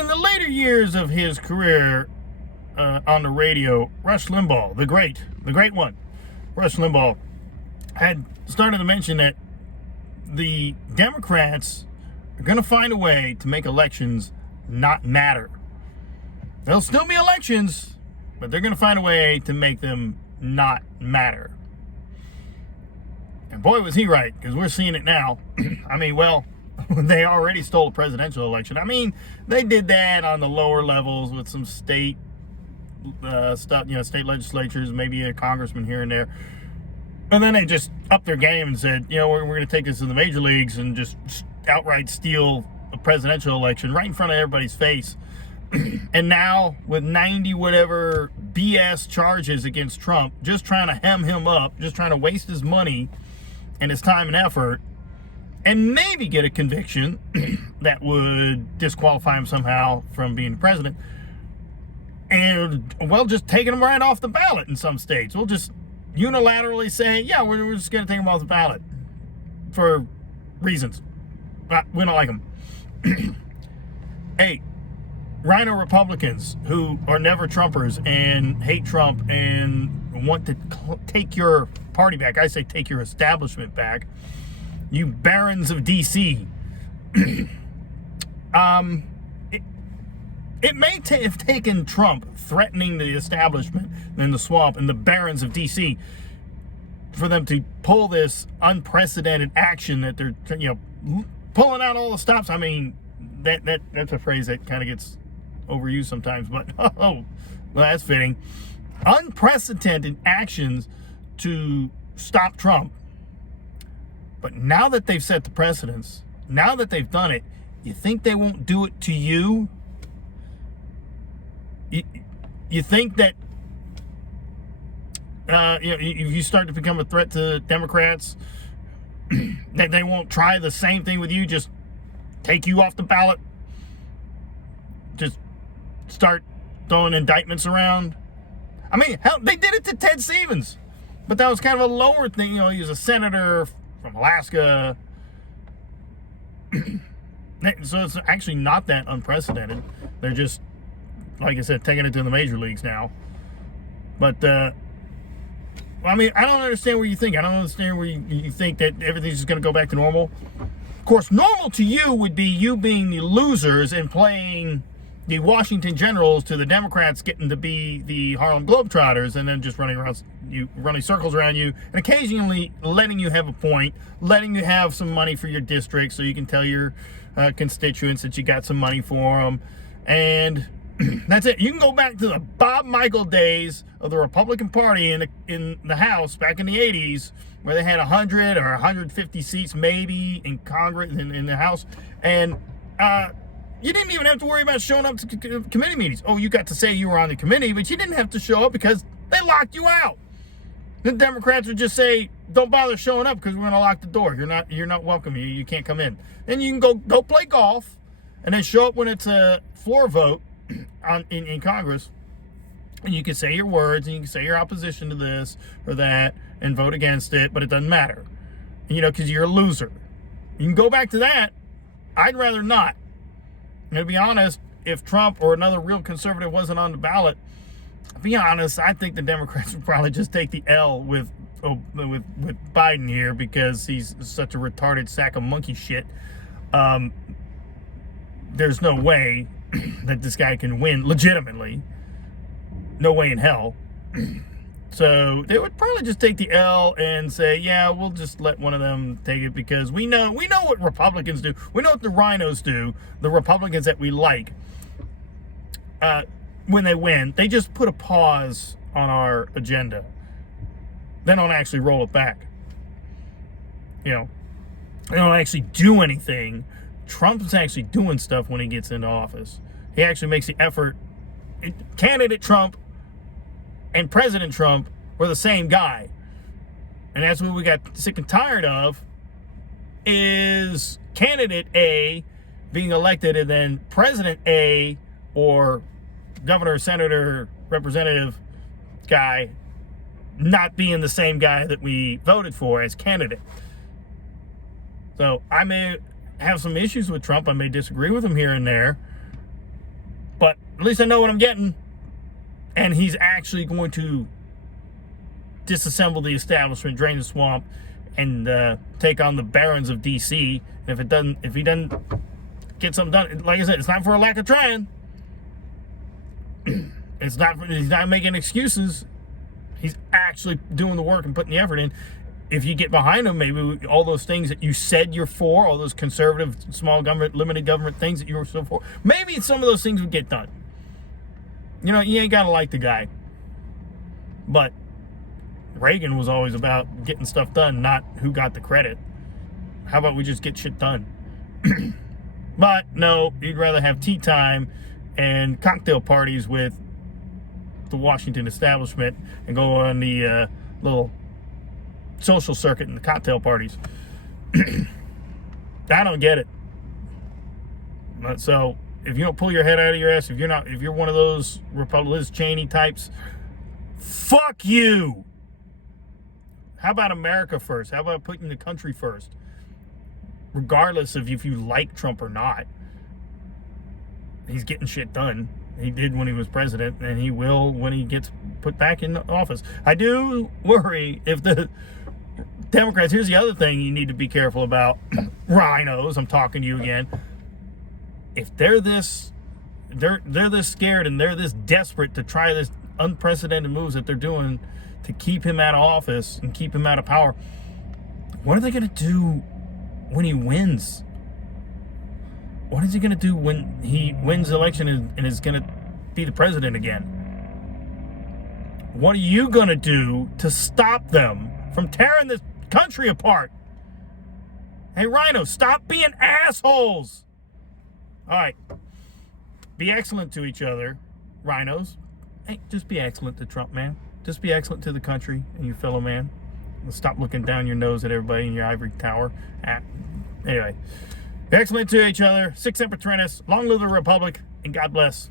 In the later years of his career on the radio, Rush Limbaugh, the great one, Rush Limbaugh, had started to mention that the Democrats are going to find a way to make elections not matter. There'll still be elections, but they're going to find a way to make them not matter. And boy, was he right, because we're seeing it now. I mean, well, they already stole a presidential election. I mean, they did that on the lower levels with some state stuff, state legislatures, maybe a congressman here and there. And then they just upped their game and said, we're going to take this to the major leagues and just outright steal a presidential election right in front of everybody's face. And now, with 90 whatever BS charges against Trump, just trying to hem him up, just trying to waste his money and his time and effort, and maybe get a conviction that would disqualify him somehow from being president. And, well, just taking him right off the ballot in some states. We'll just unilaterally say, yeah, we're just going to take him off the ballot for reasons. We don't like him. Hey, RINO Republicans who are never Trumpers and hate Trump and want to take your party back. I say take your establishment back. You barons of D.C. It may have taken Trump threatening the establishment and the swamp and the barons of D.C. for them to pull this unprecedented action that they're, pulling out all the stops. I mean, that's a phrase that kind of gets overused sometimes, but well, that's fitting. Unprecedented actions to stop Trump. But now that they've set the precedence, now that they've done it, you think they won't do it to you? You think that if you start to become a threat to Democrats, that they won't try the same thing with you, just take you off the ballot, just start throwing indictments around? I mean, hell, they did it to Ted Stevens, but that was kind of a lower thing. He was a senator from Alaska. So it's actually not that unprecedented. They're just, like I said, taking it to the major leagues now. But, I mean, I don't understand where you think. I don't understand where you think that everything's just going to go back to normal. Of course, normal to you would be you being the losers and playing the Washington Generals to the Democrats getting to be the Harlem Globetrotters, and then just running circles around you, and occasionally letting you have a point, letting you have some money for your district so you can tell your constituents that you got some money for them. And that's it. You can go back to the Bob Michael days of the Republican Party in the House back in the 80s, where they had 100 or 150 seats maybe in Congress, in the House, and you didn't even have to worry about showing up to committee meetings. Oh, you got to say you were on the committee, but you didn't have to show up because they locked you out. The Democrats would just say, don't bother showing up because we're going to lock the door. You're not welcome. You can't come in. Then you can go play golf and then show up when it's a floor vote in Congress. And you can say your words and you can say your opposition to this or that and vote against it, but it doesn't matter. Because you're a loser. You can go back to that. I'd rather not. And to be honest, if Trump or another real conservative wasn't on the ballot, to be honest, I think the Democrats would probably just take the L with Biden here because he's such a retarded sack of monkey shit. There's no way that this guy can win legitimately. No way in hell. So they would probably just take the L and say, yeah, we'll just let one of them take it because we know what Republicans do. We know what the RINOs do, the Republicans that we like. When they win, they just put a pause on our agenda. They don't actually roll it back. They don't actually do anything. Trump's actually doing stuff when he gets into office. He actually makes the effort. Candidate Trump and President Trump were the same guy. And that's what we got sick and tired of, is candidate A being elected and then President A or governor, senator, representative guy not being the same guy that we voted for as candidate. So I may have some issues with Trump. I may disagree with him here and there. But at least I know what I'm getting. And he's actually going to disassemble the establishment, drain the swamp, and take on the barons of D.C. And if he doesn't get something done, like I said, it's not for a lack of trying. He's not making excuses. He's actually doing the work and putting the effort in. If you get behind him, maybe all those things that you said you're for, all those conservative, small government, limited government things that you were so for, maybe some of those things would get done. You know, you ain't got to like the guy. But Reagan was always about getting stuff done, not who got the credit. How about we just get shit done? But no, you'd rather have tea time and cocktail parties with the Washington establishment and go on the little social circuit and the cocktail parties. I don't get it. So if you don't pull your head out of your ass, if you're one of those Liz Cheney types, fuck you. How about America first? How about putting the country first? Regardless of if you like Trump or not, he's getting shit done. He did when he was president, and he will when he gets put back in office. I do worry if the Democrats, here's the other thing you need to be careful about. RINOs, I'm talking to you again. If they're this scared and they're this desperate to try this unprecedented moves that they're doing to keep him out of office and keep him out of power, what are they going to do when he wins? What is he going to do when he wins the election and is going to be the president again? What are you going to do to stop them from tearing this country apart? Hey, RINOs, stop being assholes. All right. Be excellent to each other, RINOs. Hey, just be excellent to Trump, man. Just be excellent to the country and your fellow man. And stop looking down your nose at everybody in your ivory tower. Anyway. Excellent to each other. Sic Semper Tyrannis. Long live the Republic, and God bless.